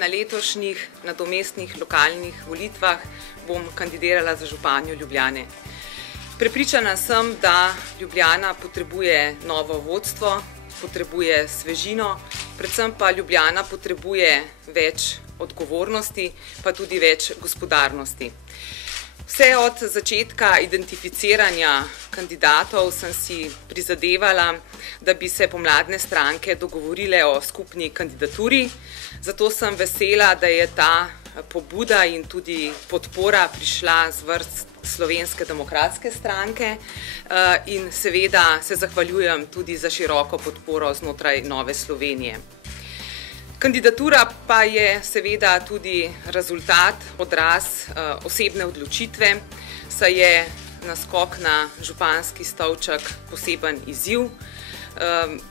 na letošnjih nadomestnih lokalnih volitvah bom kandidirala za županjo Ljubljane. Prepričana sem, da Ljubljana potrebuje novo vodstvo, potrebuje svežino, predvsem pa Ljubljana potrebuje več odgovornosti, pa tudi več gospodarnosti. Vse od začetka identificiranja kandidatov sem si prizadevala, da bi se pomladne stranke dogovorile o skupni kandidaturi. Zato sem vesela, da je ta pobuda in tudi podpora prišla z vrst Slovenske demokratske stranke in seveda se zahvaljujem tudi za široko podporo znotraj Nove Slovenije. Kandidatura pa je seveda tudi rezultat, odraz osebne odločitve, saj je naskok na županski stolček poseben izziv.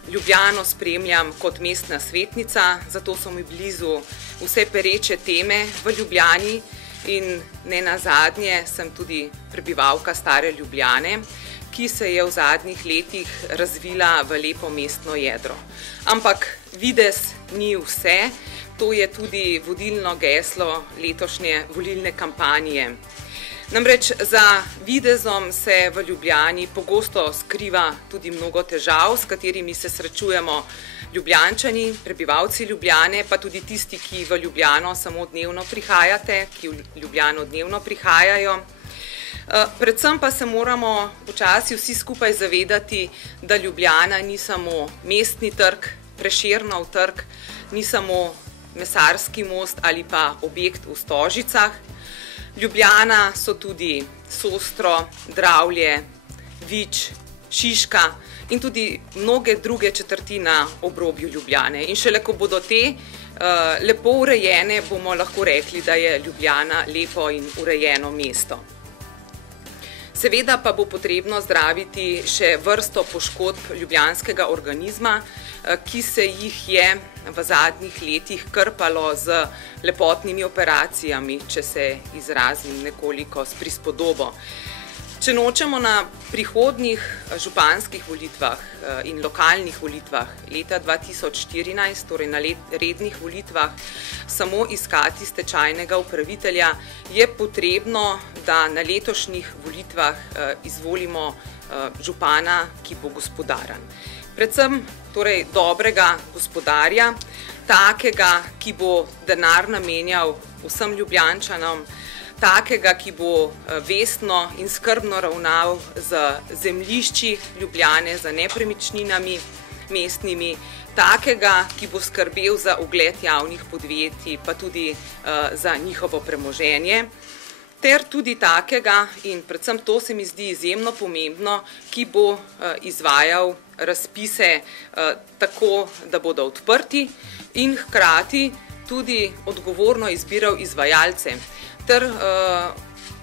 Ljubljano spremljam kot mestna svetnica, zato so mi blizu vse pereče teme v Ljubljani in nenazadnje sem tudi prebivalka stare Ljubljane, ki se je v zadnjih letih razvila v lepo mestno jedro. Ampak videz ni vse, to je tudi vodilno geslo letošnje volilne kampanje. Namreč za videzom se v Ljubljani pogosto skriva tudi mnogo težav, s katerimi se srečujemo Ljubljančani, prebivalci Ljubljane, pa tudi tisti, ki v Ljubljano samo dnevno prihajate, ki v Ljubljano dnevno prihajajo. Predvsem pa se moramo počasi vsi skupaj zavedati, da Ljubljana ni samo mestni trg, Prešernov trg, ni samo Mesarski most ali pa objekt v Stožicah. Ljubljana so tudi Sostro, Dravlje, Vič, Šiška in tudi mnoge druge četrti na obrobju Ljubljane. In šele ko bodo te lepo urejene, bomo lahko rekli, da je Ljubljana lepo in urejeno mesto. Seveda pa bo potrebno zdraviti še vrsto poškodb ljubljanskega organizma, ki se jih je v zadnjih letih krpalo z lepotnimi operacijami, če se izrazim nekoliko s prispodobo. Če nočemo na prihodnjih županskih volitvah in lokalnih volitvah leta 2014, torej na rednih volitvah, samo iskati stečajnega upravitelja, je potrebno, da na letošnjih volitvah izvolimo župana, ki bo gospodaren. Predvsem torej dobrega gospodarja, takega, ki bo denar namenjal vsem Ljubljančanom, takega, ki bo vestno in skrbno ravnal z zemljišči Ljubljane, z nepremičninami mestnimi, takega, ki bo skrbel za ugled javnih podjetij, pa tudi za njihovo premoženje, ter tudi takega, in predvsem to se mi zdi izjemno pomembno, ki bo izvajal razpise tako, da bodo odprti in hkrati tudi odgovorno izbiral izvajalce, ter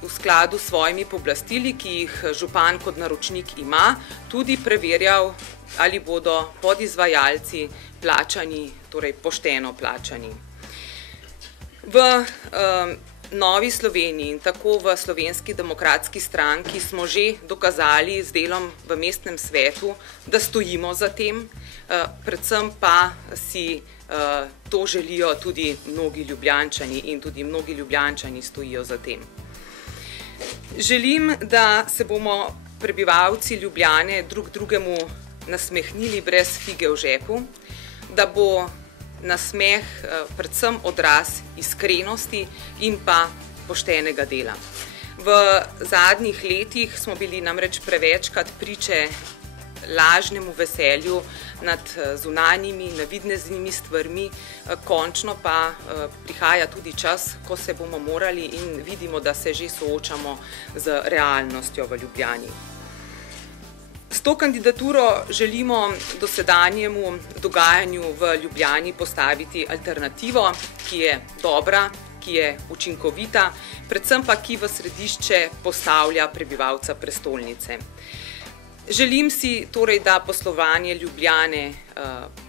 v skladu s svojimi pooblastili, ki jih župan kot naročnik ima, tudi preverjal, ali bodo podizvajalci plačani, torej pošteno plačani. V Novi Sloveniji in tako v Slovenski demokratski stranki smo že dokazali z delom v mestnem svetu, da stojimo za tem, predvsem pa si to želijo tudi mnogi Ljubljančani in tudi mnogi Ljubljančani stojijo za tem. Želim, da se bomo prebivalci Ljubljane drug drugemu nasmehnili brez fige v žepu, da bo nasmeh predvsem odraz iskrenosti in pa poštenega dela. V zadnjih letih smo bili namreč prevečkrat priče lažnemu veselju nad zunanjimi, navidneznimi stvarmi, končno pa prihaja tudi čas, ko se bomo morali in vidimo, da se že soočamo z realnostjo v Ljubljani. S to kandidaturo želimo dosedanjemu dogajanju v Ljubljani postaviti alternativo, ki je dobra, ki je učinkovita, predvsem pa ki v središče postavlja prebivalca prestolnice. Želim si torej, da poslovanje Ljubljane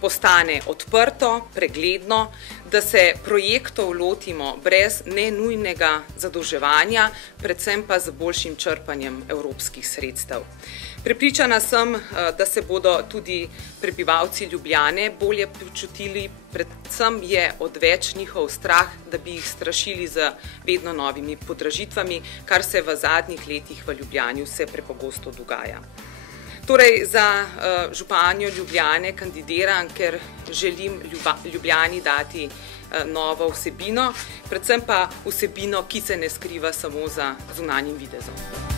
postane odprto, pregledno, da se projektov lotimo brez nenujnega zadolževanja, predvsem pa z boljšim črpanjem evropskih sredstev. Prepričana sem, da se bodo tudi prebivalci Ljubljane bolje počutili, predvsem je odveč njihov strah, da bi jih strašili z vedno novimi podražitvami, kar se v zadnjih letih v Ljubljani vse prepogosto dogaja. Torej, za županjo Ljubljane kandidiram, ker želim Ljubljani dati novo vsebino, predvsem pa vsebino, ki se ne skriva samo za zunanjim videzom.